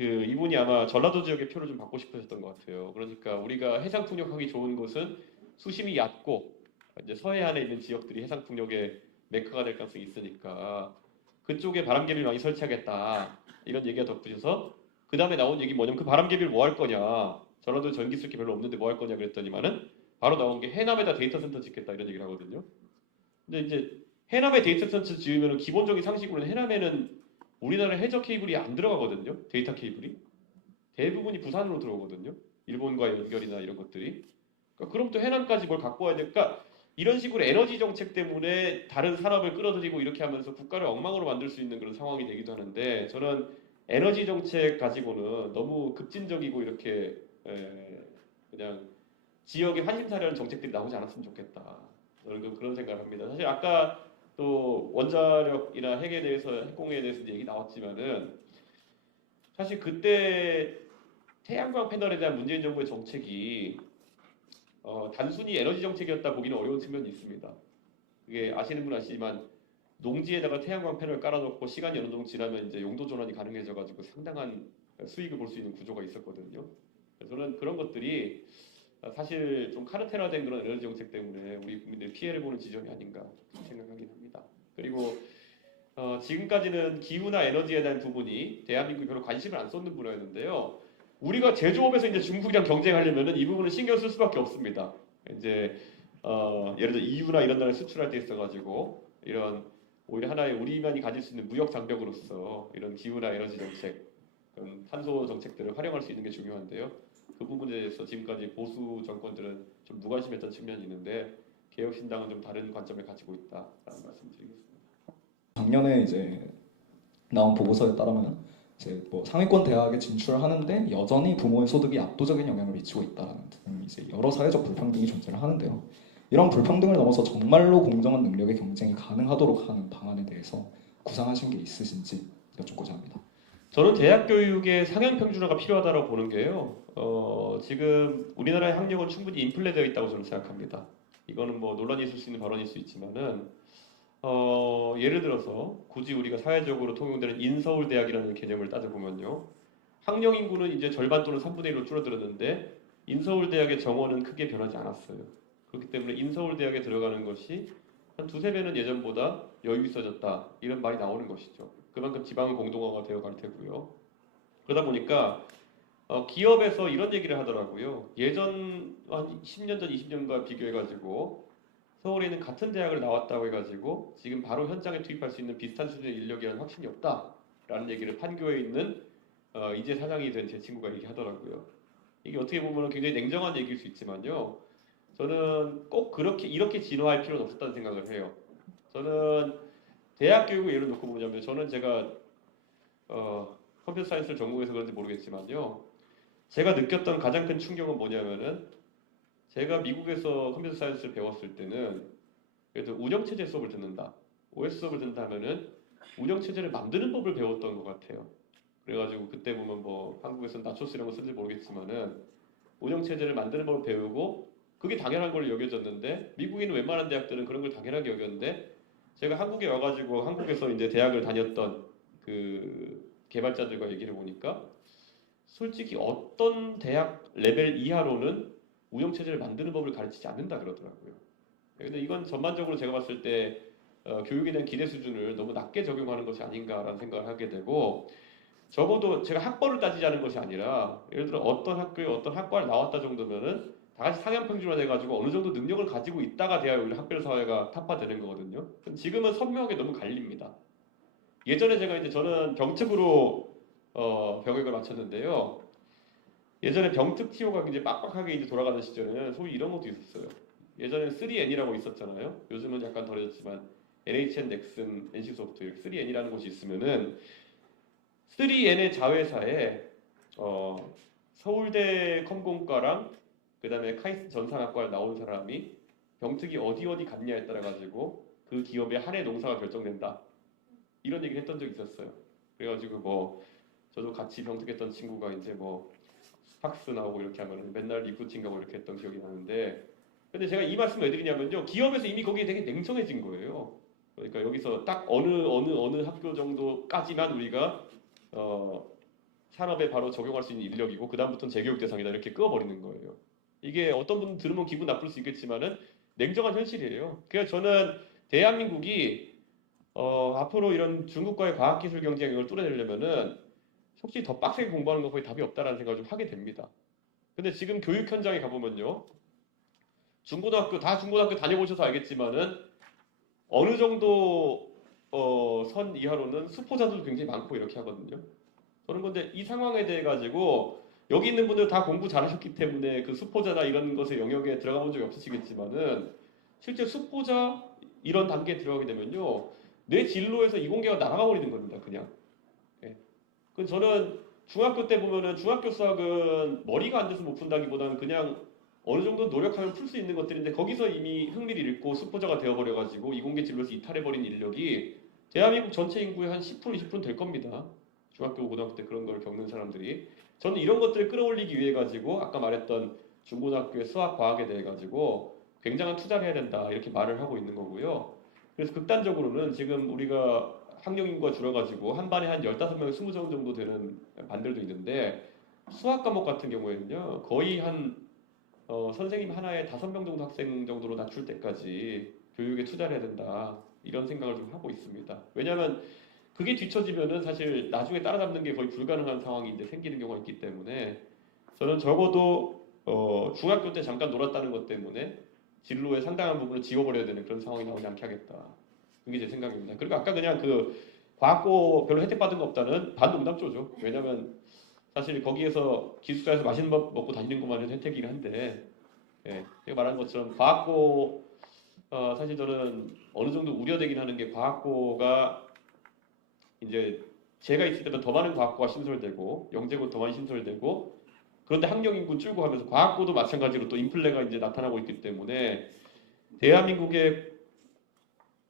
이분이 아마 전라도 지역의 표를 좀 받고 싶으셨던 것 같아요. 그러니까 우리가 해상풍력하기 좋은 곳은 수심이 얕고 이제 서해안에 있는 지역들이 해상풍력의 메카가 될 가능성이 있으니까 그쪽에 바람개비를 많이 설치하겠다 이런 얘기가 덧붙여서 그 다음에 나온 얘기 뭐냐면 그 바람개비를 뭐 할 거냐 전라도 전기 쓸 게 별로 없는데 뭐 할 거냐 그랬더니만은 바로 나온 게 해남에다 데이터 센터 짓겠다 이런 얘기를 하거든요. 근데 이제 해남에 데이터 센터 지으면 기본적인 상식으로는 해남에는 우리나라 해저 케이블이 안 들어가거든요. 데이터 케이블이 대부분이 부산으로 들어오거든요. 일본과의 연결이나 이런 것들이. 그러니까 그럼 또 해남까지 뭘 갖고 와야 될까? 이런 식으로 에너지 정책 때문에 다른 산업을 끌어들이고 이렇게 하면서 국가를 엉망으로 만들 수 있는 그런 상황이 되기도 하는데 저는 에너지 정책 가지고는 너무 급진적이고 이렇게 그냥 지역에 환심사려는 정책들이 나오지 않았으면 좋겠다. 저는 그런 생각을 합니다. 사실 아까 또 원자력이나 핵에 대해서 핵공유에 대해서 얘기 나왔지만은 사실 그때 태양광 패널에 대한 문재인 정부의 정책이 단순히 에너지 정책이었다 보기는 어려운 측면이 있습니다. 그게 아시는 분 아시지만 농지에다가 태양광 패널 깔아놓고 시간이 어느 정도 지나면 이제 용도 전환이 가능해져가지고 상당한 수익을 볼 수 있는 구조가 있었거든요. 그래서 저는 그런 것들이 사실 좀 카르텔화된 그런 에너지 정책 때문에 우리 국민들이 피해를 보는 지점이 아닌가 생각하긴 합니다. 그리고 지금까지는 기후나 에너지에 대한 부분이 대한민국이 별로 관심을 안 쏟는 분야였는데요. 우리가 제조업에서 이제 중국이랑 경쟁하려면은 이 부분은 신경 쓸 수밖에 없습니다. 이제 예를 들어 EU나 이런 나라에 수출할 때 있어가지고 이런 오히려 하나의 우리만이 가질 수 있는 무역 장벽으로서 이런 기후나 에너지 정책, 그런 탄소 정책들을 활용할 수 있는 게 중요한데요. 그 부분에 대해서 지금까지 보수 정권들은 좀 무관심했던 측면이 있는데 개혁신당은 좀 다른 관점을 가지고 있다라는 말씀드리겠습니다. 작년에 이제 나온 보고서에 따르면 이제 뭐 상위권 대학에 진출하는데 여전히 부모의 소득이 압도적인 영향을 미치고 있다라는 등 이제 여러 사회적 불평등이 존재를 하는데요. 이런 불평등을 넘어서 정말로 공정한 능력의 경쟁이 가능하도록 하는 방안에 대해서 구상하신 게 있으신지 여쭙고자 합니다. 저는 대학 교육의 상향 평준화가 필요하다고 보는 게요. 지금 우리나라의 학력은 충분히 인플레되어 있다고 저는 생각합니다. 이거는 뭐 논란이 있을 수 있는 발언일 수 있지만은 예를 들어서 굳이 우리가 사회적으로 통용되는 인서울대학이라는 개념을 따져보면요. 학령 인구는 이제 절반 또는 3분의 1로 줄어들었는데 인서울대학의 정원은 크게 변하지 않았어요. 그렇기 때문에 인서울대학에 들어가는 것이 한 두세 배는 예전보다 여유 있어졌다 이런 말이 나오는 것이죠. 그만큼 지방은 공동화가 되어 갈 테고요. 그러다 보니까 기업에서 이런 얘기를 하더라고요. 예전 한 10년 전, 20년과 비교해가지고 서울에 있는 같은 대학을 나왔다고 해가지고 지금 바로 현장에 투입할 수 있는 비슷한 수준의 인력이라는 확신이 없다라는 얘기를 판교에 있는 이제 사장이 된 제 친구가 얘기하더라고요. 이게 어떻게 보면 굉장히 냉정한 얘기일 수 있지만요. 저는 꼭 그렇게 이렇게 진화할 필요는 없었다는 생각을 해요. 저는 대학 교육을 예를 놓고 보자면 저는 제가 컴퓨터 사이언스를 전공해서 그런지 모르겠지만요. 제가 느꼈던 가장 큰 충격은 뭐냐면은 제가 미국에서 컴퓨터 사이언스를 배웠을 때는 그래도 운영체제 수업을 듣는다. OS 수업을 듣는다면은 운영체제를 만드는 법을 배웠던 것 같아요. 그래가지고 그때 보면 뭐 한국에서는 나초스 이런 거 쓰는지 모르겠지만은 운영체제를 만드는 법을 배우고 그게 당연한 걸로 여겨졌는데 미국에 있는 웬만한 대학들은 그런 걸 당연하게 여겼는데 제가 한국에 와가지고 한국에서 이제 대학을 다녔던 그 개발자들과 얘기를 보니까 솔직히 어떤 대학 레벨 이하로는 운영체제를 만드는 법을 가르치지 않는다 그러더라고요. 근데 이건 전반적으로 제가 봤을 때 교육에 대한 기대 수준을 너무 낮게 적용하는 것이 아닌가라는 생각을 하게 되고 적어도 제가 학벌을 따지자는 것이 아니라 예를 들어 어떤 학교에 어떤 학과를 나왔다 정도면은 다 같이 상향 평준화 돼가지고 어느 정도 능력을 가지고 있다가 돼야 우리 학별 사회가 타파되는 거거든요. 지금은 선명하게 너무 갈립니다. 예전에 제가 이제 저는 병특으로 병역을 마쳤는데요. 예전에 병특 TO가 이제 빡빡하게 이제 돌아가는 시절에는 소위 이런 것도 있었어요. 예전에 3N이라고 있었잖아요. 요즘은 약간 덜해졌지만 NHN, 넥슨, NC소프트 3N이라는 곳이 있으면은 3N의 자회사에 서울대 컴공과랑 그 다음에 카이스트 전산학과를 나온 사람이 병특이 어디 갔냐에 따라 가지고 그 기업의 한 해 농사가 결정된다. 이런 얘기를 했던 적이 있었어요. 그래가지고 뭐 저도 같이 병특했던 친구가 이제 뭐 스팍스 나오고 이렇게 하면 맨날 리쿠팅 가고 이렇게 했던 기억이 나는데 근데 제가 이 말씀을 왜 드리냐면요. 기업에서 이미 거기에 되게 냉정해진 거예요. 그러니까 여기서 딱 어느 학교 정도까지만 우리가 산업에 바로 적용할 수 있는 인력이고 그 다음부터는 재교육 대상이다 이렇게 끄어버리는 거예요. 이게 어떤 분 들으면 기분 나쁠 수 있겠지만은 냉정한 현실이에요. 그래서 저는 대한민국이 앞으로 이런 중국과의 과학기술 경쟁을 뚫어내려면은 솔직히 더 빡세게 공부하는 거 거의 답이 없다라는 생각을 좀 하게 됩니다. 근데 지금 교육 현장에 가보면요. 중고등학교 다녀보셔서 알겠지만은 어느 정도 선 이하로는 수포자들도 굉장히 많고 이렇게 하거든요. 저는 근데 이 상황에 대해 가지고 여기 있는 분들 다 공부 잘하셨기 때문에 그 수포자나 이런 것의 영역에 들어가 본 적이 없으시겠지만은 실제 수포자 이런 단계에 들어가게 되면요. 내 진로에서 이공계가 날아가 버리는 겁니다. 그냥. 예. 그 저는 중학교 때 보면은 중학교 수학은 머리가 안 돼서 못 푼다기보다는 그냥 어느 정도 노력하면 풀 수 있는 것들인데 거기서 이미 흥미를 잃고 수포자가 되어버려가지고 이공계 진로에서 이탈해버린 인력이 대한민국 전체 인구의 한 10%, 20% 될 겁니다. 중학교, 고등학교 때 그런 걸 겪는 사람들이. 저는 이런 것들을 끌어올리기 위해 가지고 아까 말했던 중고등학교의 수학, 과학에 대해 가지고 굉장한 투자를 해야 된다 이렇게 말을 하고 있는 거고요. 그래서 극단적으로는 지금 우리가 학령 인구가 줄어가지고 한 반에 한 15명, 20명 정도 되는 반들도 있는데 수학 과목 같은 경우에는요. 거의 한 선생님 하나에 5명 정도 학생 정도로 낮출 때까지 교육에 투자를 해야 된다. 이런 생각을 좀 하고 있습니다. 왜냐하면 그게 뒤처지면은 사실 나중에 따라잡는 게 거의 불가능한 상황이 이제 생기는 경우가 있기 때문에 저는 적어도 중학교 때 잠깐 놀았다는 것 때문에 진로의 상당한 부분을 지워버려야 되는 그런 상황이 나오지 않게 하겠다. 그게 제 생각입니다. 그리고 아까 그냥 그 과학고 별로 혜택 받은 거 없다는 반농담조죠. 왜냐하면 사실 거기에서 기숙사에서 맛있는 밥 먹고 다니는 것만 해도 혜택이긴 한데, 예, 제가 말한 것처럼 과학고 사실 저는 어느 정도 우려되긴 하는 게 과학고가 이제 제가 있을 때보다 더 많은 과학고가 신설되고 영재고 더 많이 신설되고 그런데 학령 인구 줄고 하면서 과학고도 마찬가지로 또 인플레가 이제 나타나고 있기 때문에 대한민국의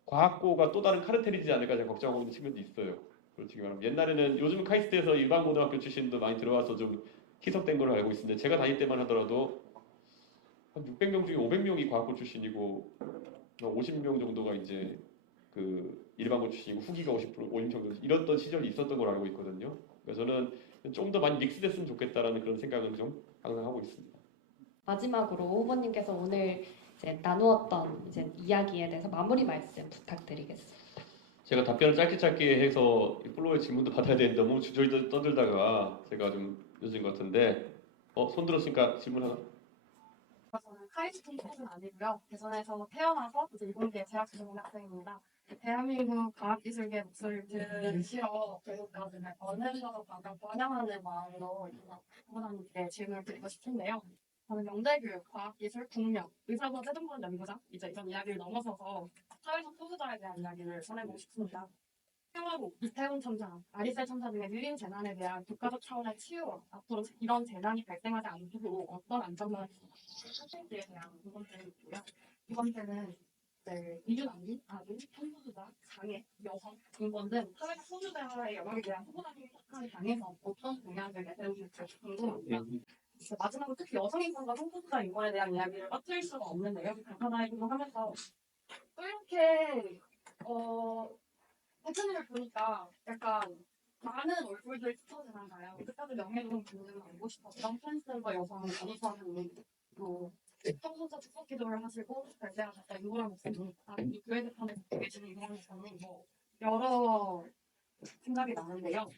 과학고가 또 다른 카르텔이지 않을까 제가 걱정하고 있는 측면도 있어요. 솔직히 말하면 옛날에는 요즘 카이스트에서 일반 고등학교 출신도 많이 들어와서 좀 희석된 걸로 알고 있는데 제가 다닐 때만 하더라도 한 600명 중에 500명이 과학고 출신이고 50명 정도가 이제 그 일반고 출신이고 후기가 50% 정도 이랬던 시절이 있었던 걸로 알고 있거든요. 그래서 저는 좀 더 많이 믹스됐으면 좋겠다라는 그런 생각은 좀 항상 하고 있습니다. 마지막으로 후보님께서 오늘 이제 나누었던 이제 이야기에 대해서 마무리 말씀 부탁드리겠습니다. 제가 답변을 짧게 해서 플로어의 질문도 받아야 되는데 너무 주저리 떠들다가 제가 좀 늦은 것 같은데 손 들었으니까 질문 하나. 저는 카이스트 student은 아니고요. 대전에서 태어나서 이제 이공계 재학 중인 학생입니다. 대한민국 과학기술계 목소리를 들으시러 결국까지는 언행으로 반영하는 마음으로 후보자님께 질문을 드리고 싶은데요. 저는 영재교육, 과학기술, 국명, 의사고 최종본 연구자 이제 이런 이야기를 넘어서서 사회적 소수자에 대한 이야기를 전해보고 싶습니다. 평화국, 이태원 참사, 아리셀 참사 등의 밀린 재난에 대한 국가적 차원의 치유, 앞으로 이런 재난이 발생하지 않도록 어떤 안전망을 설정지에 대한 두 번째는 있고요. 두 번째는 이주난민, 아동, 성소수자, 장애, 여성, 인권 등 사회적 소수자의 영역에 대한 후보자님이 속한 당에서 어떤 공약을 내세우실지 궁금합니다. 마지막으로 특히 여성 인권과 성소수자 인권에 대한 이야기를 빠뜨릴 수가 없는데요. 간단하기도 하면서 또 이렇게 대표님을 보니까 약간 많은 얼굴들이 스쳐지나가요. 끝까지 명예로운 분들을 알고 싶었던 트랜스젠더 여성을 강의하는 또 성소수자 축복 기도를 하시고 발생하셨던 유골한 목사님, 이 교회 대표를 맡고 계시는 유골한 목사님 여러 생각이 나는데요.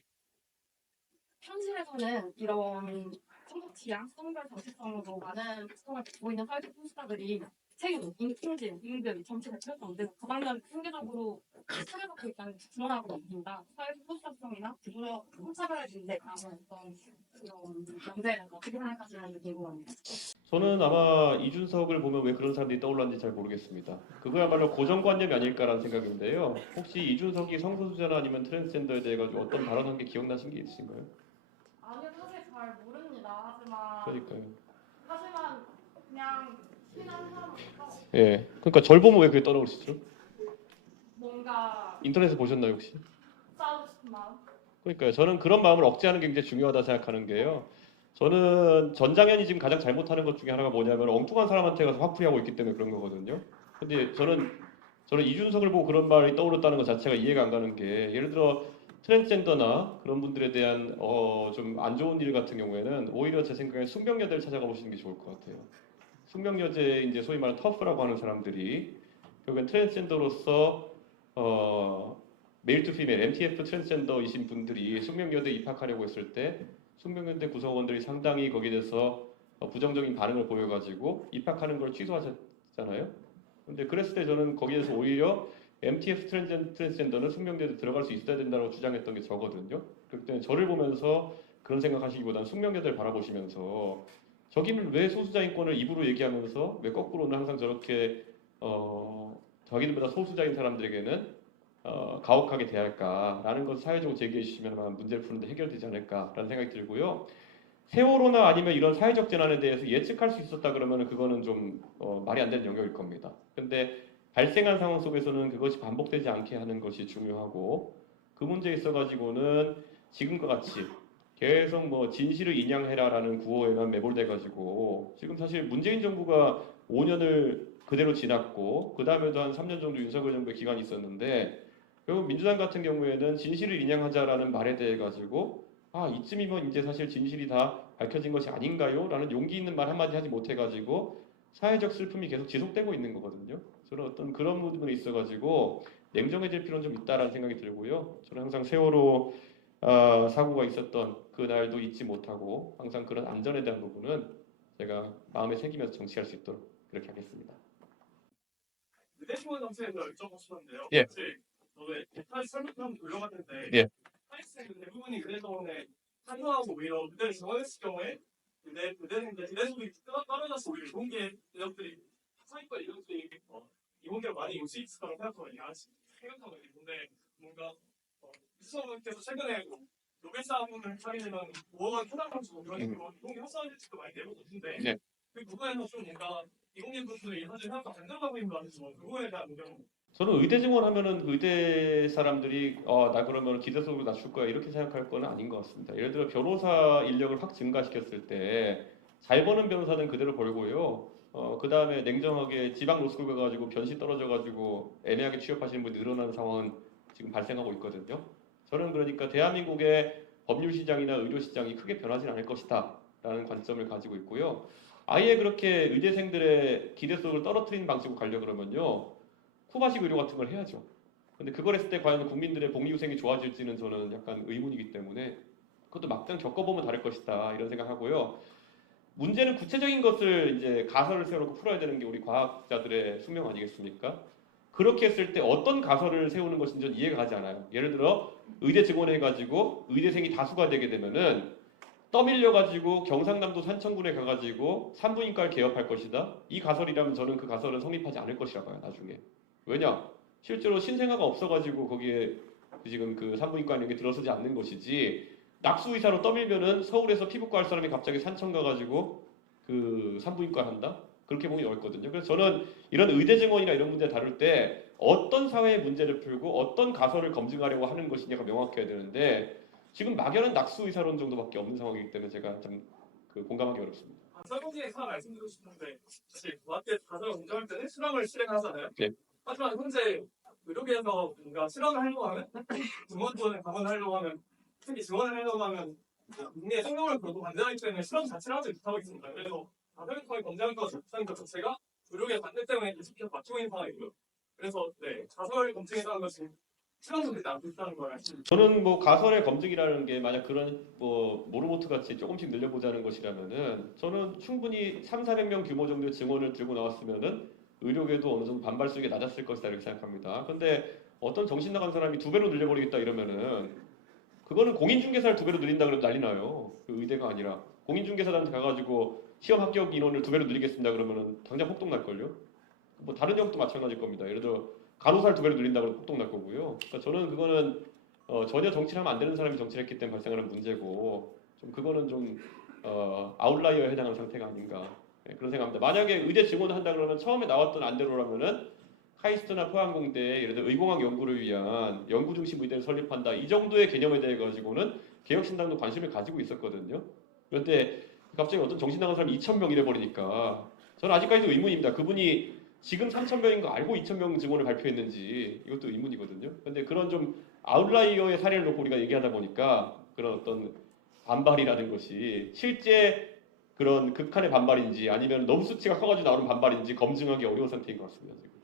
현실에서는 이런 성적 취향, 성별 정체성으로 많은 특성을 갖고 있는 사회적 소수자들이 책임, 임신, 임금, 정치 대표성 등 부당한 통계적으로 차별받고 있다는 게 드러나고 있습니다. 사회적 소수자성이나 부부적 성차별 문제 가는 어떤 그런 문제는 어떻게 생각하시는지 궁금합니다. 저는 아마 이준석을 보면 왜 그런 사람들이 떠올랐는지 잘 모르겠습니다. 그거야말로 고정관념이 아닐까라는 생각인데요. 혹시 이준석이 성소수자나 아니면 트랜스젠더에 대해 가지고 어떤 발언한 게 기억나신 게 있으신가요? 아니요, 사실 잘 모릅니다. 그러니까요. 하지만 그냥 친한 사람으로서 예. 그러니까 절 보면 왜 그게 떠오르시죠? 뭔가 인터넷에 보셨나요 혹시? 싸우고 싶은 마음. 그러니까요. 저는 그런 마음을 억제하는 게 굉장히 중요하다 생각하는 게요. 저는 전장현이 지금 가장 잘못하는 것 중에 하나가 뭐냐면 엉뚱한 사람한테 가서 화풀이하고 있기 때문에 그런 거거든요. 근데 저는 이준석을 보고 그런 말이 떠올랐다는 것 자체가 이해가 안 가는 게 예를 들어 트랜스젠더나 그런 분들에 대한 좀 안 좋은 일 같은 경우에는 오히려 제 생각에 숙명여대를 찾아가 보시는 게 좋을 것 같아요. 숙명여대 이제 소위 말하는 터프라고 하는 사람들이 결국엔 트랜스젠더로서 메일 투 피메일, MTF 트랜스젠더이신 분들이 숙명여대 입학하려고 했을 때 숙명여대 구성원들이 상당히 거기에 대해서 부정적인 반응을 보여가지고 입학하는 걸 취소하셨잖아요. 근데 그랬을 때 저는 거기에서 오히려 MTF 트랜스젠더는 숙명여대 들어갈 수 있어야 된다고 주장했던 게 저거든요. 그렇기 때문에 저를 보면서 그런 생각하시기보다는 숙명여대를 바라보시면서 저기를 왜 소수자 인권을 입으로 얘기하면서 왜 거꾸로는 항상 저렇게 자기들보다 소수자인 사람들에게는 가혹하게 대할까라는 것을 사회적으로 제기해 주시면 문제를 푸는데 해결되지 않을까라는 생각이 들고요. 세월호나 아니면 이런 사회적 재난에 대해서 예측할 수 있었다 그러면 그거는 좀 말이 안 되는 영역일 겁니다. 근데 발생한 상황 속에서는 그것이 반복되지 않게 하는 것이 중요하고 그 문제에 있어가지고는 지금과 같이 계속 뭐 진실을 인양해라라는 구호에만 매몰돼가지고 지금 사실 문재인 정부가 5년을 그대로 지났고 그 다음에도 한 3년 정도 윤석열 정부의 기간이 있었는데 결국 민주당 같은 경우에는 진실을 인양하자라는 말에 대해 가지고 이쯤이면 이제 사실 진실이 다 밝혀진 것이 아닌가요? 라는 용기 있는 말 한마디 하지 못해가지고 사회적 슬픔이 계속 지속되고 있는 거거든요. 저는 어떤 그런 부분에 있어가지고 냉정해질 필요는 좀 있다라는 생각이 들고요. 저는 항상 세월호 사고가 있었던 그날도 잊지 못하고 항상 그런 안전에 대한 부분은 제가 마음에 새기면서 정치할 수 있도록 그렇게 하겠습니다. 의대지원 정책에 대해서 여쭤보고 싶었는데요. 예. 사실 저는 예탈 설문을 돌려봤는데 예. 학생들 대부분이 의대 때문에 한동하고 오히려 의대를 지원했을 경우에 의대생들이 떨어져서 오히려 이공계 인력들이 상위권 인력들이 이공계를 많이 올 수 있을 거라고 생각하거든요. 근데 뭔가 수석께서 최근에 노벨상을 차리려면 5억 원 포장을 주고 이런 식으로 이공계 협상 정책도 많이 내고 있는데 네. 그 부분에서 좀 뭔가 이공계 분들이 사실 생각보다 안 들어가고 있는 것 같아서 그 부분에 대한 의견. 저는 의대 증원하면은 의대 사람들이 나 그러면 기대속으로 낮출 거야 이렇게 생각할 건 아닌 것 같습니다. 예를 들어 변호사 인력을 확 증가시켰을 때 잘 버는 변호사는 그대로 벌고요. 그 다음에 냉정하게 지방 로스쿨 가가지고 변시 떨어져가지고 애매하게 취업하시는 분이 늘어나는 상황은 지금 발생하고 있거든요. 저는 그러니까 대한민국의 법률 시장이나 의료 시장이 크게 변하지 않을 것이다라는 관점을 가지고 있고요. 아예 그렇게 의대생들의 기대속을 떨어뜨리는 방식으로 가려고 그러면요. 쿠바식 의료 같은 걸 해야죠. 근데 그걸 했을 때 과연 국민들의 복리후생이 좋아질지는 저는 약간 의문이기 때문에 그것도 막상 겪어보면 다를 것이다 이런 생각하고요. 문제는 구체적인 것을 이제 가설을 세워놓고 풀어야 되는 게 우리 과학자들의 숙명 아니겠습니까? 그렇게 했을 때 어떤 가설을 세우는 것인지 저는 이해가 가지 않아요. 예를 들어 의대 증원해가지고 의대생이 다수가 되게 되면은 떠밀려가지고 경상남도 산청군에 가가지고 산부인과를 개업할 것이다. 이 가설이라면 저는 그 가설은 성립하지 않을 것이라 봐요. 나중에. 왜냐? 실제로 신생아가 없어가지고 거기에 지금 그 산부인과 이런 게 들어서지 않는 것이지 낙수 의사로 떠밀면은 서울에서 피부과 할 사람이 갑자기 산청 가가지고 그 산부인과 한다? 그렇게 보기 어렵거든요. 그래서 저는 이런 의대 증원이나 이런 문제 다룰 때 어떤 사회의 문제를 풀고 어떤 가설을 검증하려고 하는 것이냐가 명확해야 되는데 지금 막연한 낙수 의사론 정도밖에 없는 상황이기 때문에 제가 좀 공감하기 어렵습니다. 설문지에 하나 말씀드리고 싶은데 사실 과학계 가설을 공정할 때는 실험을 실행하잖아요. 네. 하지만 현재 의료계에서 뭔가 실험을 하려고 하면 증원권을 강화하려고 하면 특히 지원을 하려고 하면 국민의 생명을 걸고 반대하기 때문에 실험 자체를 하지 못하고 있습니다. 그래서 가설을 통해 검증하는 것 자체가 의료계 반대 때문에 계속해서 맞추고 있는 상황이고요. 그래서 가설 검증이라는 것이 실험도 되지 않고 있다는 걸 알겠습니다. 저는 뭐 가설의 검증이라는 게 만약 그런 뭐 모르모트 같이 조금씩 늘려보자는 것이라면은 저는 충분히 300~400명 규모 정도의 증원을 들고 나왔으면은 의료계도 어느 정도 반발 수익이 낮았을 것이다 이렇게 생각합니다. 근데 어떤 정신 나간 사람이 2배로 늘려버리겠다 이러면은 그거는 공인중개사를 2배로 늘린다 그러면 난리 나요. 그 의대가 아니라 공인중개사한테 가가지고 시험 합격 인원을 2배로 늘리겠습니다 그러면은 당장 폭동 날걸요. 뭐 다른 영역도 마찬가지일 겁니다. 예를 들어 간호사를 2배로 늘린다 그러면 폭동 날 거고요. 그러니까 저는 그거는 전혀 정치를 하면 안 되는 사람이 정치를 했기 때문에 발생하는 문제고 좀 그거는 좀 아웃라이어에 해당하는 상태가 아닌가 그런 생각합니다. 만약에 의대 증원을 한다 그러면 처음에 나왔던 안대로라면은 카이스트나 포항공대에 예를 들어 의공학 연구를 위한 연구 중심 의대를 설립한다 이 정도의 개념에 대해 가지고는 개혁신당도 관심을 가지고 있었거든요. 그런데 갑자기 어떤 정신 나간 사람이 2,000명 이래 버리니까 저는 아직까지도 의문입니다. 그분이 지금 3,000명인 거 알고 2,000명 증원을 발표했는지 이것도 의문이거든요. 근데 그런 좀 아웃라이어의 사례를 놓고 우리가 얘기하다 보니까 그런 어떤 반발이라는 것이 실제 그런 극한의 반발인지 아니면 너무 수치가 커가지고 나오는 반발인지 검증하기 어려운 상태인 것 같습니다. 지금.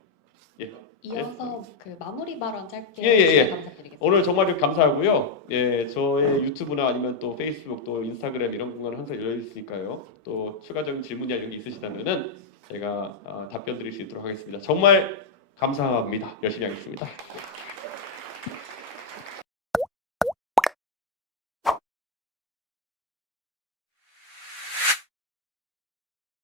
예. 이어서 그 마무리 발언 짧게 예. 감사드리겠습니다. 오늘 정말 감사하고요. 예, 저의 유튜브나 아니면 또 페이스북, 또 인스타그램 이런 공간은 항상 열려 있으니까요. 또 추가적인 질문이나 이런 게 있으시다면은 제가 답변 드릴 수 있도록 하겠습니다. 정말 감사합니다. 열심히 하겠습니다.